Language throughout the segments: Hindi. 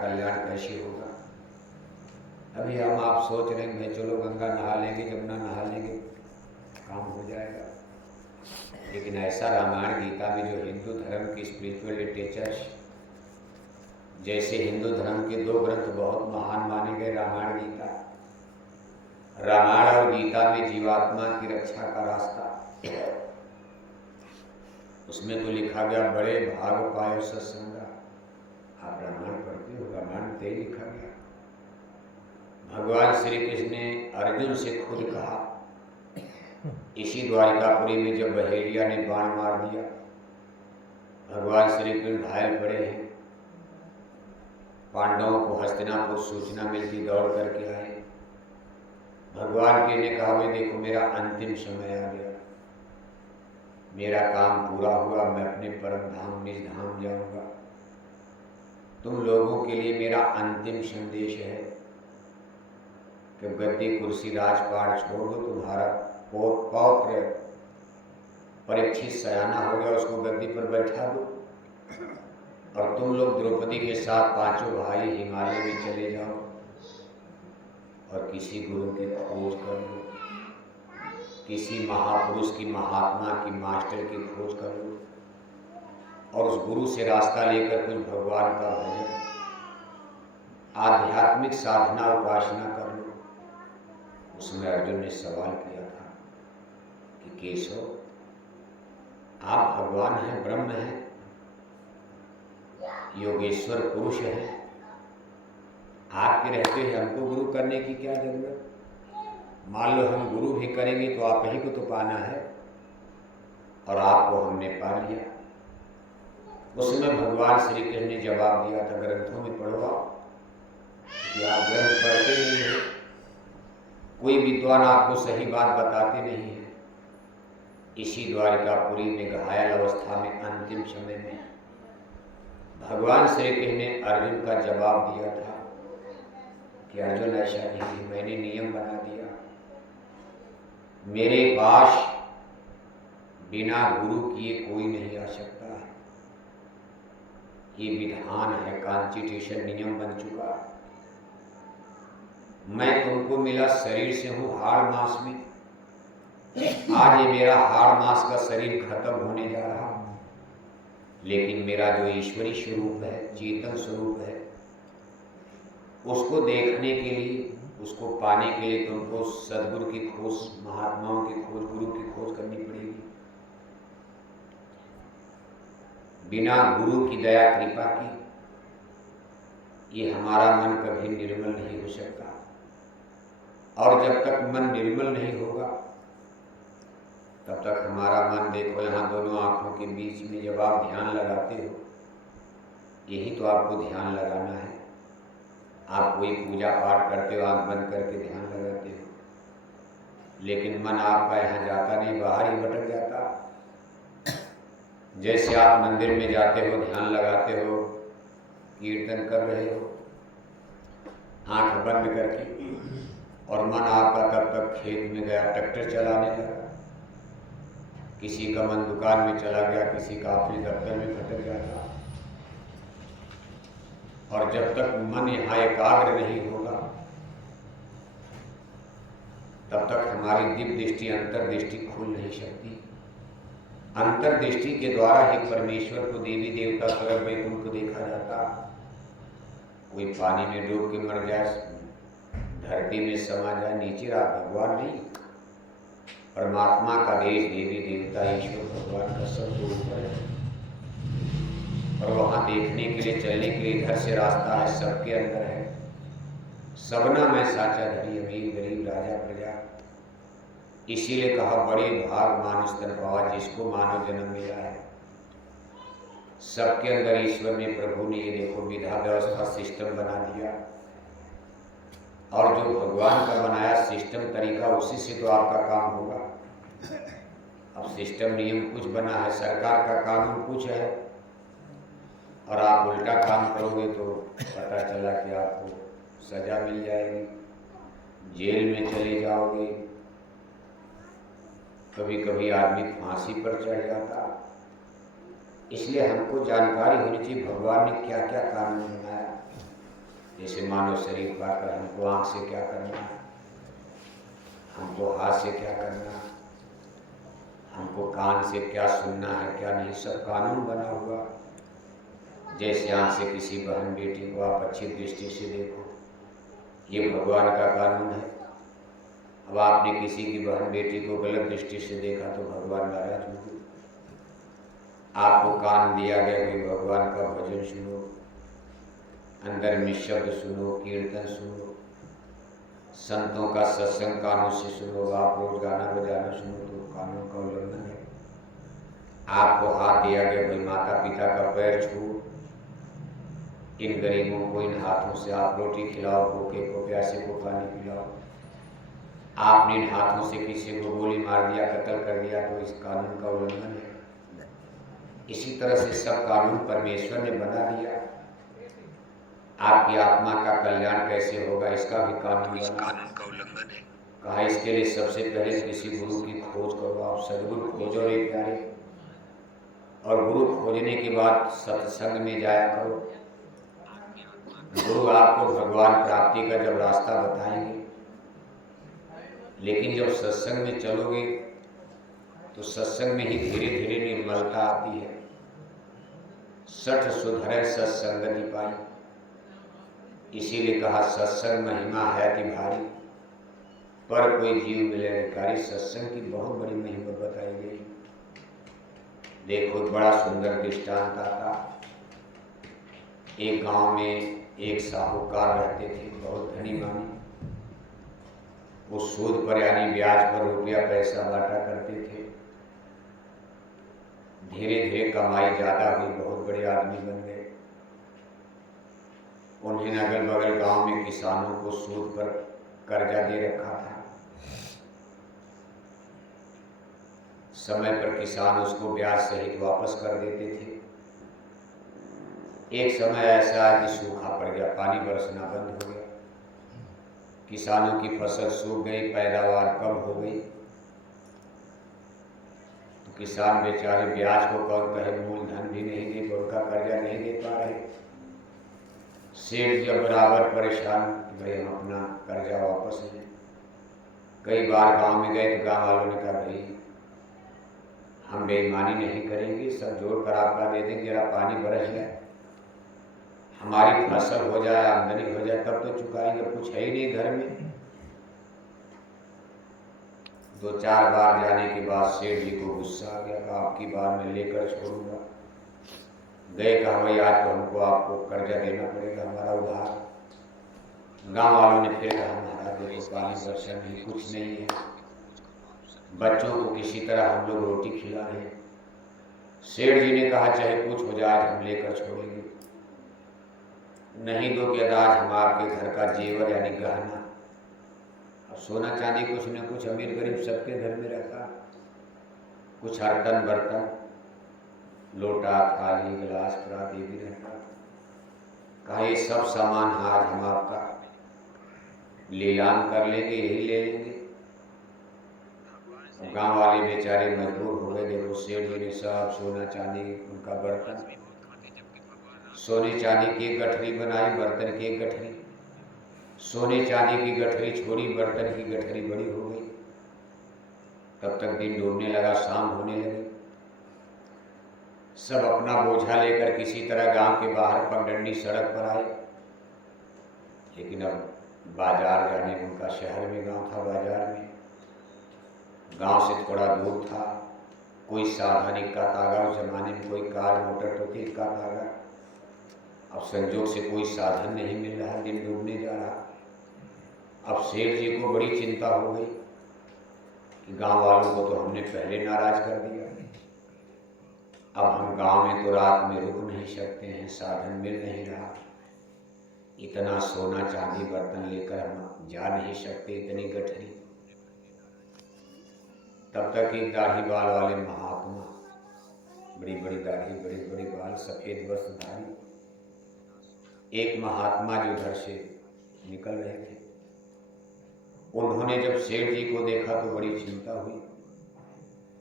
कल्याण कैसे होगा। अभी हम आप सोच रहे हैं चलो गंगा नहा लेंगे, जमुना नहा लेंगे, काम हो जाएगा। लेकिन ऐसा रामायण गीता में जो हिंदू धर्म की स्पिरिचुअल लिटरेचर्स, जैसे हिंदू धर्म के दो ग्रंथ बहुत महान माने गए, रामायण गीता, रामायण और गीता में जीवात्मा की रक्षा का रास्ता, उसमें तो लिखा गया बड़े भाग पायो सत्संगा। आप रामायण पढ़ते हो, रामायण में लिखा गया। भगवान श्री कृष्ण ने अर्जुन से खुद कहा, इसी द्वारिकापुरी में जब बहेलिया ने बाण मार दिया, भगवान श्री कृष्ण घायल पड़े हैं, पांडवों को हस्तिनापुर सूचना मिलती, दौड़ करके आए। भगवान के ने कहा, भाई देखो मेरा अंतिम समय आ गया, मेरा काम पूरा हुआ, मैं अपने परम धाम निज धाम जाऊंगा। तुम लोगों के लिए मेरा अंतिम संदेश है कि गद्दी कुर्सी राजपाट छोड़ दो, तुम्हारा पौत्र परीक्षित सयाना हो गया, उसको गद्दी पर बैठा दो, और तुम लोग द्रौपदी के साथ पांचों भाई हिमालय में चले जाओ और किसी गुरु की खोज कर लो, किसी महापुरुष की, महात्मा की, मास्टर की खोज कर लो, और उस गुरु से रास्ता लेकर कुछ भगवान का भजन, आध्यात्मिक साधना, उपासना कर लो। उसमें अर्जुन ने सवाल किया था कि केशव, आप भगवान हैं, ब्रह्म हैं, योगेश्वर पुरुष हैं, आपके रहते हुए हमको गुरु करने की क्या जरूरत। मान लो हम गुरु भी करेंगे तो आप ही को तो पाना है, और आपको हमने पा लिया। उसमें भगवान श्री कृष्ण ने जवाब दिया था, ग्रंथों में पढ़ो कि आप ग्रंथ पढ़ते नहीं हैं, कोई विद्वान आपको सही बात बताते नहीं है। इसी द्वारिकापुरी में घायल अवस्था में अंतिम समय में भगवान श्री कृष्ण ने अर्जुन का जवाब दिया था कि अर्जुन ऐसा नहीं, मैंने नियम बना दिया, मेरे पास बिना गुरु किए कोई नहीं आ सकता है। ये विधान है, कॉन्स्टिट्यूशन, नियम बन चुका। मैं तुमको मिला शरीर से हूं, हाड़ मांस में। आज ये मेरा हाड़ मांस का शरीर खत्म होने जा रहा, लेकिन मेरा जो ईश्वरी स्वरूप है, चेतन स्वरूप है, उसको देखने के लिए, उसको पाने के लिए तुमको सदगुरु की खोज, महात्माओं की खोज, गुरु की खोज करनी पड़ेगी। बिना गुरु की दया कृपा की ये हमारा मन कभी निर्मल नहीं हो सकता, और जब तक मन निर्मल नहीं होगा तब तक हमारा मन, देखो यहाँ दोनों आंखों के बीच में जब आप ध्यान लगाते हो, यही तो आपको ध्यान लगाना है। आप कोई पूजा पाठ करते हो, आंख बंद करके ध्यान लगाते हो, लेकिन मन आपका यहाँ जाता नहीं, बाहर ही भटक जाता। जैसे आप मंदिर में जाते हो, ध्यान लगाते हो, कीर्तन कर रहे हो आंख बंद करके, और मन आपका तब तक खेत में गया, ट्रैक्टर चलाने लगा, किसी का मन दुकान में चला गया, किसी का ऑफिस दफ्तर में भटक जाता। और जब तक मन यहाँ एकाग्र नहीं होगा तब तक हमारी दिव्य दृष्टि, अंतर्दृष्टि खुल नहीं सकती। अंतर्दृष्टि के द्वारा ही परमेश्वर को, देवी देवता, स्वर्ग वैकुंठ को देखा जाता। कोई पानी में डूब के मर जाए, धरती में समा जाए, नीचे रहा, भगवान नहीं, परमात्मा का देश, देवी देवता, ईश्वर भगवान का सब ऊपर है। और वहाँ देखने के लिए, चलने के लिए इधर से रास्ता है, सबके अंदर है। सबना मैं साचा धरी, अमीर गरीब राजा प्रजा। इसीलिए कहा बड़े भाग मानुष तन पावा, जिसको मानव जन्म मिला है। सबके अंदर ईश्वर ने, प्रभु ने ये देखो विधा व्यवस्था सिस्टम बना दिया, और जो भगवान का बनाया सिस्टम तरीका, उसी से तो आपका काम होगा। अब सिस्टम नियम कुछ बना है, सरकार का कानून कुछ है, और आप उल्टा काम करोगे तो पता चला कि आपको सजा मिल जाएगी, जेल में चले जाओगे, कभी कभी आदमी फांसी पर चढ़ जाता। इसलिए हमको जानकारी होनी चाहिए भगवान ने क्या क्या कानून बनाया। जैसे मानव शरीर पाकर हमको आँख से क्या करना, हमको हाथ से क्या करना, हमको कान से क्या सुनना है क्या नहीं, सब कानून बना हुआ। जैसे आँख से किसी बहन बेटी को आप अच्छी दृष्टि से देखो, ये भगवान का कानून है। अब आपने किसी की बहन बेटी को गलत दृष्टि से देखा तो भगवान नाराज होंगे। आपको कान दिया गया कि भगवान का भजन सुनो, अंदर निशब्द सुनो, कीर्तन सुनो, संतों का सत्संग कानों से सुनो। आप रोज गाना बजाना सुनो तो कानून का उल्लंघन है। आपको हाथ दिया गया भाई माता पिता का पैर छू, इन गरीबों को इन हाथों से आप रोटी खिलाओ, भूखे को प्यासे को पानी पिलाओ। आपने इन हाथों से किसी को गोली मार दिया, कत्ल कर दिया तो इस कानून का उल्लंघन है। इसी तरह से सब कानून परमेश्वर ने बना दिया। आपकी आत्मा का कल्याण कैसे होगा इसका भी कानून का उल्लंघन है। कहा इसके लिए सबसे पहले किसी गुरु की खोज करो। आप सदगुरु खोजो रे प्यारे, और गुरु खोजने के बाद सत्संग में जाया करो। गुरु आपको भगवान प्राप्ति का जब रास्ता बताएंगे, लेकिन जब सत्संग में चलोगे तो सत्संग में ही धीरे धीरे निर्मलता आती है। सठ सुधरे सत्संगति पाई, इसीलिए कहा सत्संग महिमा है अति भारी, पर कोई जीव मिले अधिकारी। सत्संग की बहुत बड़ी महिमा बताई गई। देखो बड़ा सुंदर दृष्टांत आता। एक गांव में एक साहूकार रहते थे, बहुत धनी मानी। वो सूद पर यानी ब्याज पर रुपया पैसा बांटा करते थे। धीरे धीरे कमाई ज्यादा हुई, बहुत बड़े आदमी बन गए। उन्हें अगल बगल गांव में किसानों को सूद पर कर्जा दे रखा था। समय पर किसान उसको ब्याज सहित वापस कर देते थे। एक समय ऐसा कि सूखा पड़ गया, पानी बरसना बंद हो गया, किसानों की फसल सूख गई, पैदावार कम हो गई। तो किसान बेचारे ब्याज को कौन कहे, मूलधन भी नहीं दे, उनका कर्जा नहीं दे पा रहे। सेठ जब बराबर परेशान, भाई हम अपना कर्जा वापस लें। कई बार गांव में गए तो गांव वालों ने कहा भाई हम बेईमानी नहीं करेंगे, सब जोड़ कर आपका दे देंगे, जरा पानी बरस जाए, हमारी फसल हो जाए, आमदनी हो जाए, तब तो चुकाएंगे, कुछ है ही नहीं घर में। 2-4 बार जाने के बाद सेठ जी को गुस्सा आ गया, कहा आपकी बार मैं लेकर छोड़ूंगा। गए, कहा भाई आज तो हमको आपको कर्जा देना पड़ेगा, हमारा उधार। गांव वालों ने फिर कहा महाराज देखो पानी बरसा नहीं, कुछ नहीं है, बच्चों को किसी तरह हम लोग रोटी खिला रहे हैं। सेठ जी ने कहा चाहे कुछ हो जाए हम लेकर छोड़ेंगे, नहीं दो कि आज हम आपके घर का जेवर यानी गहना, अब सोना चांदी कुछ न कुछ अमीर गरीब सबके घर में रहता, कुछ बर्तन बर्तन, लोटा थाली गिलास परात ये भी रहता। कहा ये सब सामान आज हम आपका नीलाम कर लेंगे, यही ले लेंगे। गांव वाले बेचारे मजबूर हो गए। देखो सेठ जी ने सब सोना चांदी, उनका बर्तन, सोने चांदी की गठरी बनाई, बर्तन की गठरी, सोने चांदी की गठरी छोड़ी, बर्तन की गठरी बड़ी हो गई। तब तक दिन डूबने लगा, शाम होने लगी। सब अपना बोझा लेकर किसी तरह गांव के बाहर पगडंडी सड़क पर आए। लेकिन अब बाजार जाने, उनका शहर में गांव था, बाजार में, गांव से थोड़ा दूर था, कोई साधन इक्का तागा, उस जमाने में कोई कार मोटर तो थी इक्का तागा। अब संजोग से कोई साधन नहीं मिल रहा, दिन डूबने जा रहा। अब सेठ जी को बड़ी चिंता हो गई कि गांव वालों को तो हमने पहले नाराज कर दिया, अब हम गांव में तो रात में रुक नहीं सकते हैं, साधन मिल नहीं रहा, इतना सोना चांदी बर्तन लेकर हम जा नहीं सकते, इतनी गठरी। तब तक एक दाढ़ी बाल वाले महात्मा, बड़ी बड़ी दाढ़ी, बड़ी बड़ी बाल, सफेद वस्त्रधारी, एक महात्मा जो घर से निकल रहे थे, उन्होंने जब सेठ जी को देखा तो बड़ी चिंता हुई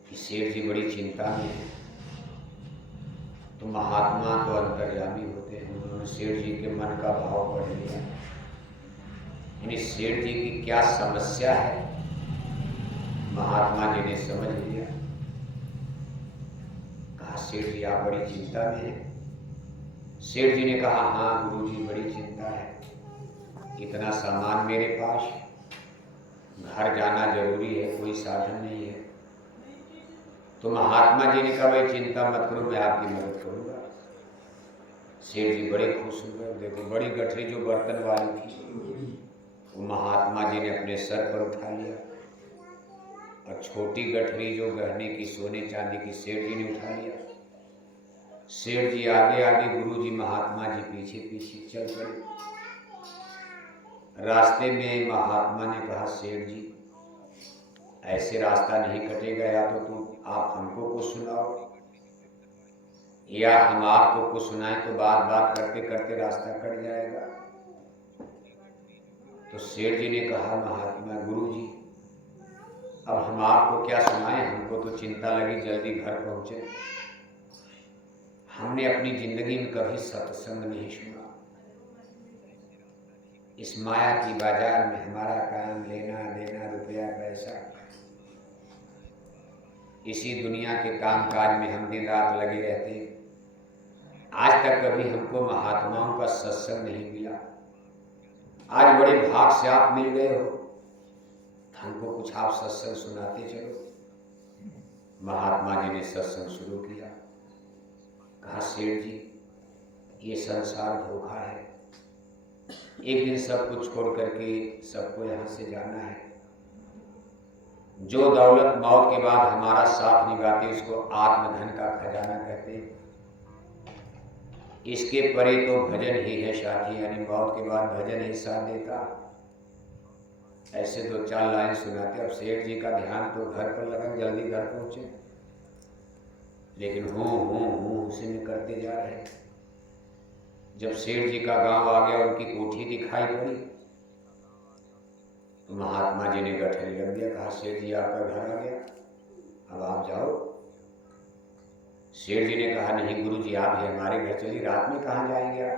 कि सेठ जी बड़ी चिंता में है। तो तो महात्मा तो अंतर्यामी होते हैं, उन्होंने सेठ जी के मन का भाव पढ़ लिया। यानी सेठ जी की क्या समस्या है महात्मा जी ने समझ लिया। कहा सेठ जी आप बड़ी चिंता में हैं। सेठ जी ने कहा हाँ गुरु जी बड़ी चिंता है, इतना सामान मेरे पास, घर जाना जरूरी है, कोई साधन नहीं है। तो महात्मा जी ने कहा भाई चिंता मत करो, मैं आपकी मदद करूंगा। सेठ जी बड़े खुश हुए। देखो बड़ी गठरी जो बर्तन वाली थी वो महात्मा जी ने अपने सर पर उठा लिया, और छोटी गठरी जो गहने की सोने चांदी की सेठ जी ने उठा लिया। सेठ जी आगे आगे, गुरु जी महात्मा जी पीछे पीछे चल पड़े। रास्ते में महात्मा ने कहा सेठ जी ऐसे रास्ता नहीं कटेगा, या तो तुम आप हमको कुछ सुनाओ या हम आपको कुछ सुनाएं, तो बात बात करते करते रास्ता कट जाएगा। तो सेठ जी ने कहा महात्मा गुरु जी अब हम आपको क्या सुनाएं, हमको तो चिंता लगी जल्दी घर पहुंचे। हमने अपनी जिंदगी में कभी सत्संग नहीं सुना। इस माया की बाजार में हमारा काम लेना देना, रुपया पैसा, इसी दुनिया के काम काज में हम दिन रात लगे रहते। आज तक कभी हमको महात्माओं का सत्संग नहीं मिला। आज बड़े भाग से आप मिल गए हो, हमको कुछ आप सत्संग सुनाते चलो। महात्मा जी ने सत्संग शुरू किया। कहा सेठ जी ये संसार धोखा है, एक दिन सब कुछ छोड़ करके सबको यहाँ से जाना है। जो दौलत मौत के बाद हमारा साथ निभाते उसको आत्मधन का खजाना कहते हैं। इसके परे तो भजन ही है साथी, यानी मौत के बाद भजन ही साथ देता। ऐसे दो चार लाइन सुनाते। अब सेठ जी का ध्यान तो घर पर लगा, जल्दी घर पहुंचे, लेकिन हूँ उसी में करते जा रहे। जब सेठ जी का गांव आ गया, उनकी कोठी दिखाई पड़ी, तो महात्मा जी ने गठरी रख दिया। कहा सेठ जी आपका घर आ गया, अब आप जाओ। सेठ जी ने कहा नहीं गुरु जी आप ही हमारे घर चलिए, रात में कहाँ जाएंगे आप,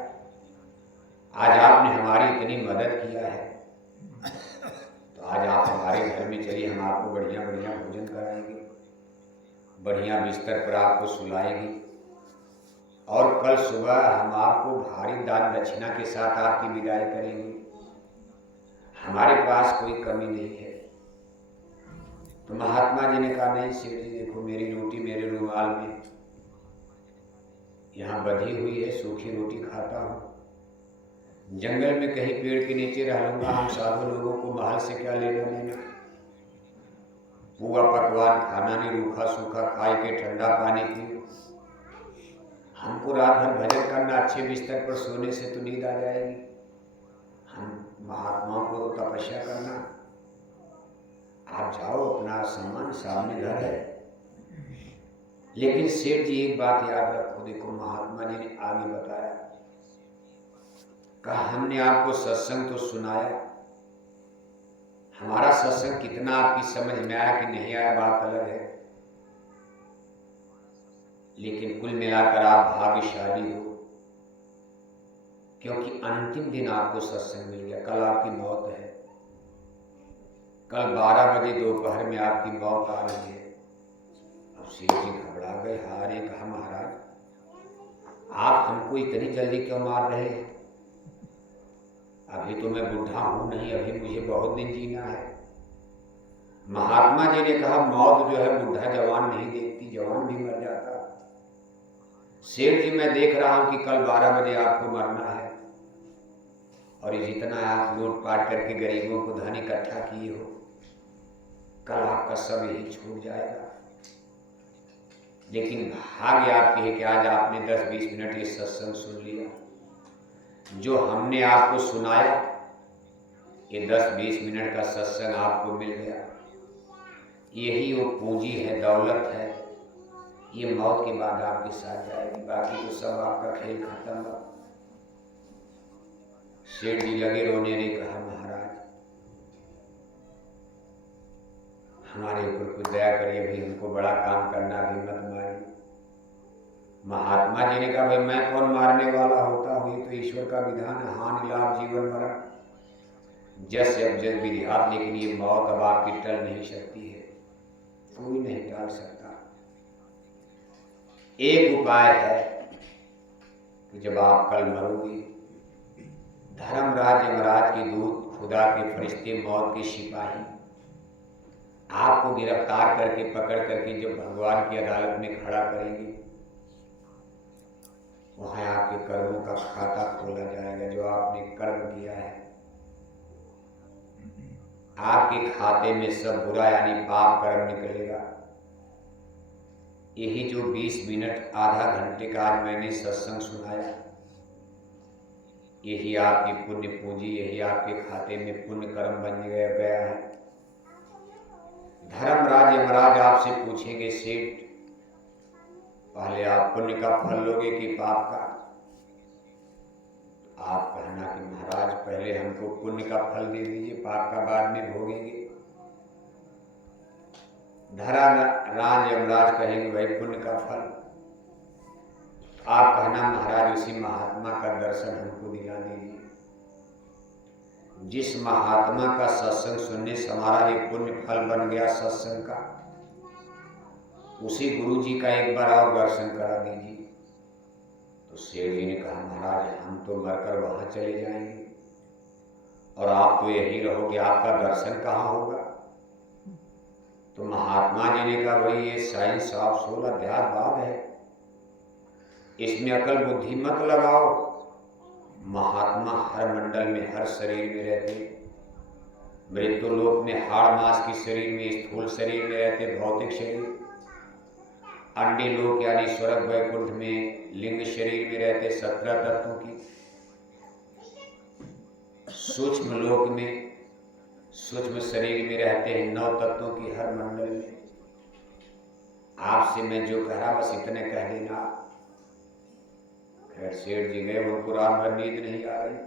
आज आपने हमारी इतनी मदद किया है तो आज आप हमारे घर में चलिए, हम आपको बढ़िया बढ़िया भोजन कराएंगे, बढ़िया बिस्तर पर आपको सुलाएंगे, और कल सुबह हम आपको भारी दान दक्षिणा के साथ आपकी विदाई करेंगे। हमारे पास कोई कमी नहीं है। तो महात्मा जी ने कहा नहीं सेठ जी देखो मेरी रोटी मेरे रुमाल में यहाँ बधी हुई है, सूखी रोटी खाता हूँ, जंगल में कहीं पेड़ के नीचे रह लूंगा, हम साधु लोगों को महल से क्या लेना देना। पूरा पकवान खाना नहीं, रूखा सूखा खाए के ठंडा पानी पियो। हमको रात भर भजन करना, अच्छे बिस्तर पर सोने से तो नींद आ जाएगी। हम महात्माओं को तो तपस्या करना। आप जाओ, अपना सामान सामने घर है। लेकिन सेठ जी एक बात याद रखो, देखो महात्मा जी ने आगे बताया, कहा हमने आपको सत्संग तो सुनाया, हमारा सत्संग कितना आपकी समझ में आया कि नहीं आया बात अलग है, लेकिन कुल मिलाकर आप भाग्यशाली हो, क्योंकि अंतिम दिन आपको सत्संग मिल गया। कल आपकी मौत है, कल 12 बजे दोपहर में आपकी मौत आ रही है। अब सेठ जी घबरा गए, हारे। कहा महाराज आप हमको इतनी जल्दी क्यों मार रहे हैं, अभी तो मैं बुढ़ा हूं नहीं, अभी मुझे बहुत दिन जीना है। महात्मा जी ने कहा मौत जो है बुढ़ा जवान नहीं देखती, जवान भी मर जाता। सेठ जी मैं देख रहा हूं कि कल 12 बजे आपको मरना है, और जितना आप लूटपाट करके गरीबों को धन इकट्ठा किए हो, कल आपका सब यही छूट जाएगा। लेकिन भाग्य आपकी है कि आज आपने 10-20 मिनट ये सत्संग सुन लिया। जो हमने आपको सुनाया, ये 10-20 मिनट का सत्संग आपको मिल गया, यही वो पूंजी है, दौलत है, ये मौत के बाद आपके साथ जाएगी, बाकी तो सब आपका खेल खत्म हुआ। सेठ जी लगे रोने ने कहा महाराज हमारे ऊपर कुछ दया करिए, भाई हमको बड़ा काम करना, अभी मत मारिए। महात्मा जी ने कहा भाई मैं कौन मारने वाला होता हूँ, ये तो ईश्वर का विधान है, हानि लाभ जीवन मरण जस अबजद विधिहात, लेकिन ये मौत अब आपकी टल नहीं सकती है, कोई नहीं टाल सकता। एक उपाय है कि जब आप कल मरोगे, धर्मराज यमराज के दूत, खुदा के फरिश्ते, मौत के सिपाही आपको गिरफ्तार करके पकड़ करके जब भगवान की अदालत में खड़ा करेंगे, वहां आपके कर्मों का खाता खोला जाएगा। जो आपने कर्म किया है, आपके खाते में सब बुरा यानी पाप कर्म निकलेगा। यही जो 20 मिनट आधा घंटे का आज मैंने सत्संग सुनाया, यही आपकी पुण्य पूंजी, यही आपके खाते में पुण्य कर्म बन गया है। धर्मराज यमराज आपसे पूछेंगे, सेठ पहले आप पुण्य का फल लोगे कि पाप का? आप कहना कि महाराज पहले हमको पुण्य का फल दे दीजिए, पाप का बाद में भोगेंगे। धर्मराज यमराज कहेंगे भाई पुण्य का फल। आप कहना महाराज उसी महात्मा का दर्शन हमको दिला दीजिए, जिस महात्मा का सत्संग सुनने से हमारा ये पुण्य फल बन गया सत्संग का, उसी गुरु जी का एक बार और दर्शन करा दीजिए। तो सेठ जी ने कहा महाराज हम तो मरकर वहां चले जाएंगे और आप तो यही रहोगे, आपका दर्शन कहाँ होगा? तो महात्मा जी ने कहा भाई ये साइंस ऑफ सोल अध्यात्मवाद है, इसमें अकल बुद्धि मत लगाओ। महात्मा हर मंडल में, हर शरीर में रहते, मृत्यु लोक में हाड़ मांस के शरीर में, स्थूल शरीर में रहते, भौतिक शरीर। अंडी लोक यानी स्वर्ग वैकुंठ में लिंग शरीर में रहते 17 तत्वों की। सूक्ष्म लोक में सूक्ष्म शरीर में रहते हैं 9 तत्वों की हर मंडल में। आपसे मैं जो कहा बस इतने कह देना। खैर सेठ जी गए, उनको रात भर नींद नहीं आ रही।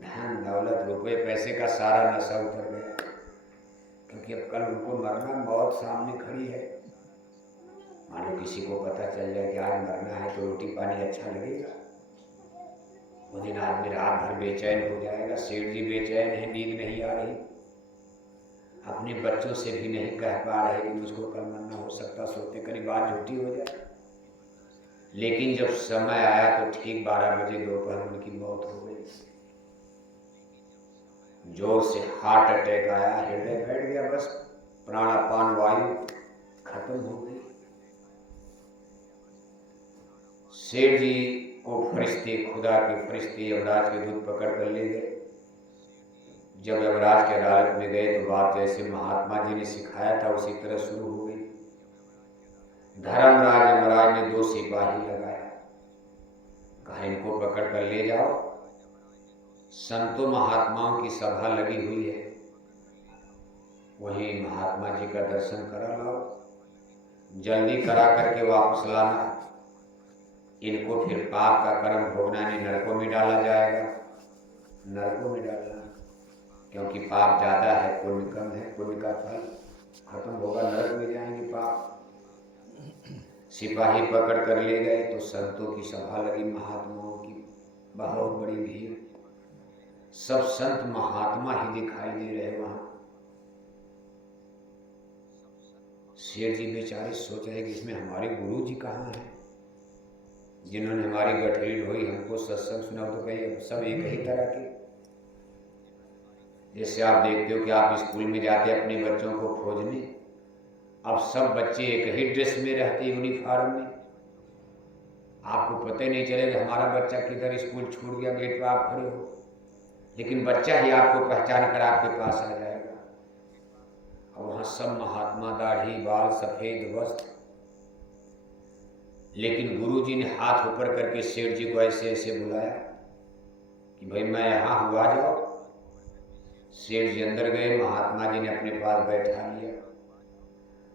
धन दौलत रुपए पैसे का सारा नशा उतर गया, क्योंकि अब कल उनको मरना, मौत सामने खड़ी है। मान लो किसी को पता चल जाए कि आज मरना है तो रोटी पानी अच्छा लगेगा, वो दिन आदमी रात भर बेचैन हो जाएगा। सेठ जी बेचैन है, नींद नहीं आ रही, अपने बच्चों से भी नहीं कह पा रहे कि मुझको कल मरना, हो सकता सोते करीब बात झूठी हो जाए। लेकिन जब समय आया तो ठीक 12 बजे दोपहर उनकी मौत हो गई। जोर से हार्ट अटैक आया, हृदय बैठ गया, बस प्राणापान वायु खत्म हो गई। सेठ जी को फरिश्ते, खुदा के फरिश्ते, यमराज के दूत पकड़ कर ले गए। जब यमराज के अदालत में गए तो बात जैसे महात्मा जी ने सिखाया था उसी तरह शुरू हो गई। धर्मराज यमराज ने 2 सिपाही लगाया, कहा इनको पकड़ कर ले जाओ, संतों महात्माओं की सभा लगी हुई है, वहीं महात्मा जी का दर्शन करा लाओ, जल्दी करा करके वापस लाना। इनको फिर पाप का कर्म भोगना नहीं, नरकों में डाला जाएगा, नरकों में डालना, क्योंकि पाप ज्यादा है, पुण्य कम है, पुण्य का फल खत्म होगा, नरक में जाएंगे पाप। सिपाही पकड़ कर ले गए तो संतों की सभा लगी, महात्माओं की बहुत बड़ी भीड़, सब संत महात्मा ही दिखाई दे रहे वहां। शेर जी बेचारे सोच रहे कि इसमें हमारे गुरु जी कहाँ हैं, जिन्होंने हमारी गठरी ढोई, हमको सत्संग सुना। तो कहीं सब एक ही तरह के, जैसे आप देखते हो कि आप स्कूल में जाते अपने बच्चों को खोजने, अब सब बच्चे एक ही ड्रेस में रहते, यूनिफॉर्म में, आपको पता ही नहीं चलेगा हमारा बच्चा किधर स्कूल छूट गया, गेट पर आप खड़े हो, लेकिन बच्चा ही आपको पहचान कर आपके पास आ जाएगा। और वहाँ सब महात्मा, दाढ़ी बाल, सफेद वस्त्र। लेकिन गुरु जी ने हाथ ऊपर करके सेठ जी को ऐसे ऐसे बुलाया कि भाई मैं यहाँ हूँ, आ जाओ। सेठ जी अंदर गए, महात्मा जी ने अपने पास बैठा लिया।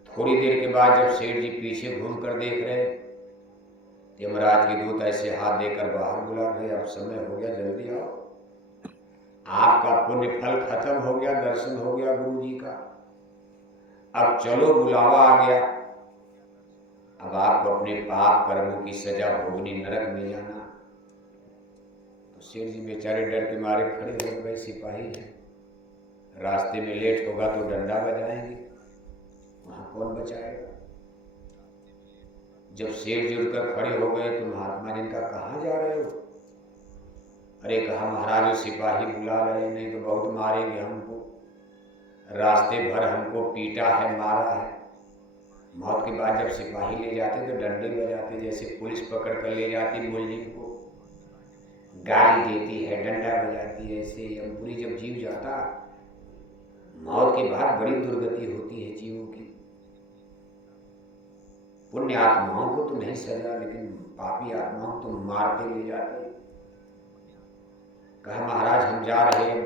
थोड़ी देर के बाद जब सेठ जी पीछे घूम कर देख रहे, यमराज के दूत ऐसे हाथ देकर बाहर बुला रहे, अब समय हो गया, जल्दी आओ, आपका पुण्य फल खत्म हो गया, दर्शन हो गया गुरु जी का, अब चलो बुलावा आ गया। अब आपको अपने पाप कर्मों की सजा भोगनी, नरक में जाना। तो सेठ जी बेचारे डर के मारे खड़े हो गए। सिपाही हैं, रास्ते में लेट होगा तो डंडा बजाएंगे, वहाँ कौन बचाएगा। जब सेठ जी उठकर खड़े हो गए तो महात्मा जी का कहाँ जा रहे हो? अरे कहा महाराज वो सिपाही बुला रहे, नहीं तो बहुत मारेंगे हमको, रास्ते भर हमको पीटा है, मारा है। मौत के बाद जब सिपाही ले जाते तो डंडे बजाते, जैसे पुलिस पकड़ कर ले जाती मुलजिम को, गाली देती है, डंडा बजाती है। ऐसे यमपुरी जब जीव जाता, मौत के बाद बड़ी दुर्गति होती है जीवों की। पुण्य आत्माओं को तो नहीं सजा, लेकिन पापी आत्माओं को तो मारते ले जाते। कहा महाराज हम जा रहे हैं,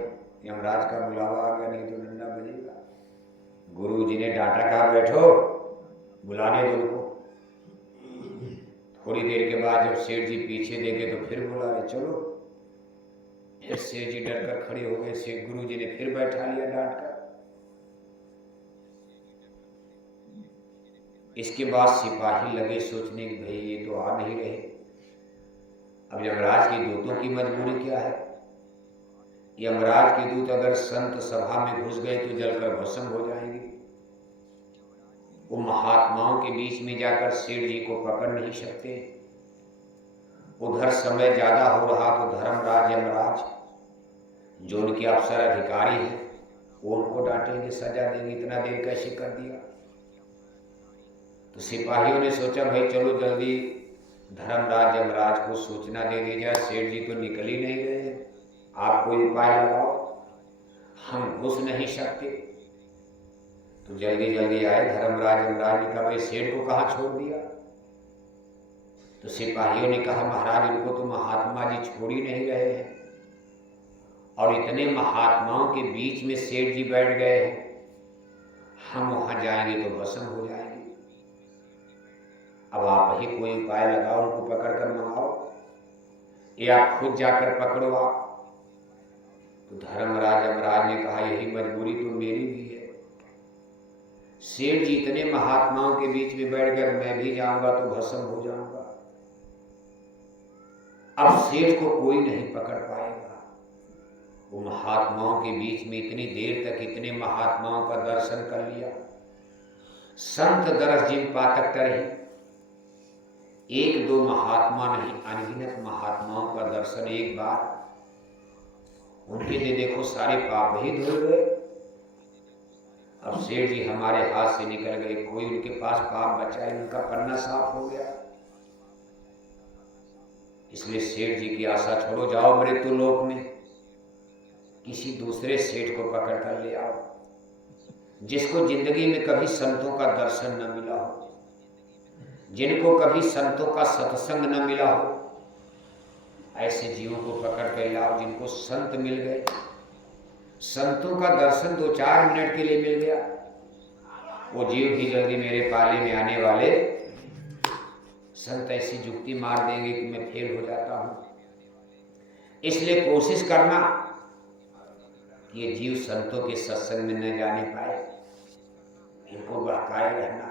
यमराज का बुलावा आ गया, नहीं तो डंडा बजेगा। गुरु जी ने डांटा, कहा बैठो, बुलाने दो उनको। थोड़ी देर के बाद जब सेठ जी पीछे देखे तो फिर बुला रहे, चलो। फिर सेठ जी डर कर खड़े हो गए। सेठ गुरु जी ने फिर बैठा लिया डांट कर। इसके बाद सिपाही लगे सोचने कि भाई ये तो आ नहीं रहे, अब यमराज के दूतों की मजबूरी क्या है। यमराज के दूत अगर संत सभा में घुस गए तो जलकर भस्म हो जाएंगे। वो महात्माओं के बीच में जाकर सेठ जी को पकड़ नहीं सकते। उधर समय ज्यादा हो रहा तो धर्मराज यमराज जो उनके अफसर अधिकारी हैं वो उनको डांटेंगे, सजा देंगे, इतना देर कैसे कर दिया। तो सिपाहियों ने सोचा भाई चलो जल्दी धर्मराज यमराज को सूचना दे दी जाए, सेठ जी तो निकल ही नहीं रहे, आप कोई उपाय लगाओ, हम घुस नहीं सकते। तो जल्दी जल्दी आए। धर्मराज यमराज ने कहा भाई सेठ को कहाँ छोड़ दिया। तो सिपाहियों ने कहा महाराज उनको तो महात्मा जी छोड़ ही नहीं रहे हैं, और इतने महात्माओं के बीच में सेठ जी बैठ गए हैं, हम वहां जाएंगे तो भस्म हो जाएंगे। अब आप ही कोई उपाय लगाओ, उनको पकड़ कर मंगाओ, या खुद जाकर पकड़ो आप। तो धर्मराज यमराज ने कहा यही मजबूरी तो मेरी भी है, सेठ जी इतने महात्माओं के बीच में बैठ कर मैं भी जाऊंगा तो भस्म हो जाऊंगा। अब सेठ को कोई नहीं पकड़ पाएगा। वो महात्माओं के बीच में इतनी देर तक इतने महात्माओं का दर्शन कर लिया। संत दरस जिन पातक तरही, एक दो महात्मा नहीं, अनगिनत महात्माओं का दर्शन एक बार। उनके लिए देखो सारे पाप ही धुल गए। अब सेठ जी हमारे हाथ से निकल गए, कोई उनके पास पाप बचा है, उनका पन्ना साफ हो गया। इसलिए सेठ जी की आशा छोड़ो, जाओ मृत्यु लोक में किसी दूसरे सेठ को पकड़ कर ले आओ, जिसको जिंदगी में कभी संतों का दर्शन न मिला हो, जिनको कभी संतों का सत्संग न मिला हो। ऐसे जीवों को पकड़ कर लाओ जिनको संत मिल गए, संतों का दर्शन 2-4 मिनट के लिए मिल गया, वो जीव भी जल्दी मेरे पाले में आने वाले संत ऐसी जुक्ति मार देंगे कि मैं फेल हो जाता हूं। इसलिए कोशिश करना ये जीव संतों के सत्संग में न जाने पाए, इनको बहकाए रहना।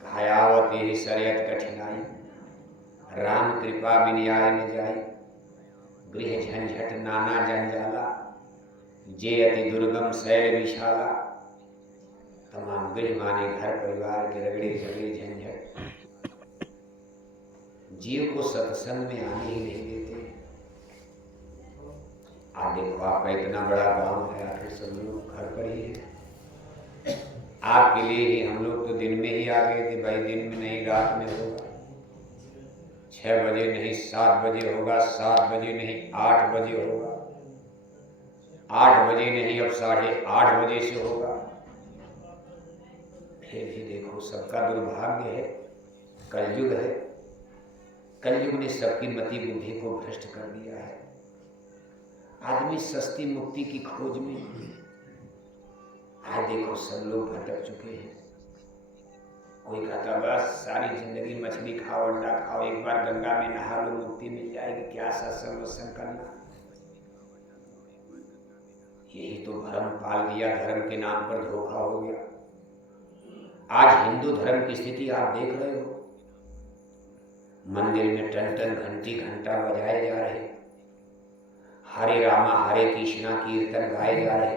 कहावत यही शरीयत कठिनाई, राम कृपा बिनियाय न जाई, गृह झंझट नाना जंजाला, जे अति दुर्गम शैल विशाला। तमाम गृह माने घर परिवार के रगड़े झगड़े झंझट जीव को सत्संग में आने ही नहीं देते। आप देखो आपका इतना बड़ा गांव है, आखिर सब लोग घर पर ही है। आपके लिए ही हम लोग तो दिन में ही आ गए थे भाई, दिन में नहीं रात में होगा, 6 बजे नहीं 7 बजे होगा, 7 बजे नहीं 8 बजे होगा, 8 बजे नहीं अब 8:30 बजे से होगा। फिर भी देखो सबका दुर्भाग्य है, कलयुग है, कलयुग ने सबकी मति बुद्धि को भ्रष्ट कर दिया है। आदमी सस्ती मुक्ति की खोज में, आज देखो सब लोग भटक चुके हैं। कोई कहता बस सारी जिंदगी मछली खाओ, अंडा खाओ, एक बार गंगा में नहा लो मुक्ति मिल जाएगी, क्या सत्संग वत्संग करना। यही तो भ्रम पाल दिया, धर्म के नाम पर धोखा हो गया। आज हिंदू धर्म की स्थिति आप देख रहे हो, मंदिर में टन टन घंटी घंटा बजाए जा रहे, हरे रामा हरे कृष्णा कीर्तन गाए जा रहे,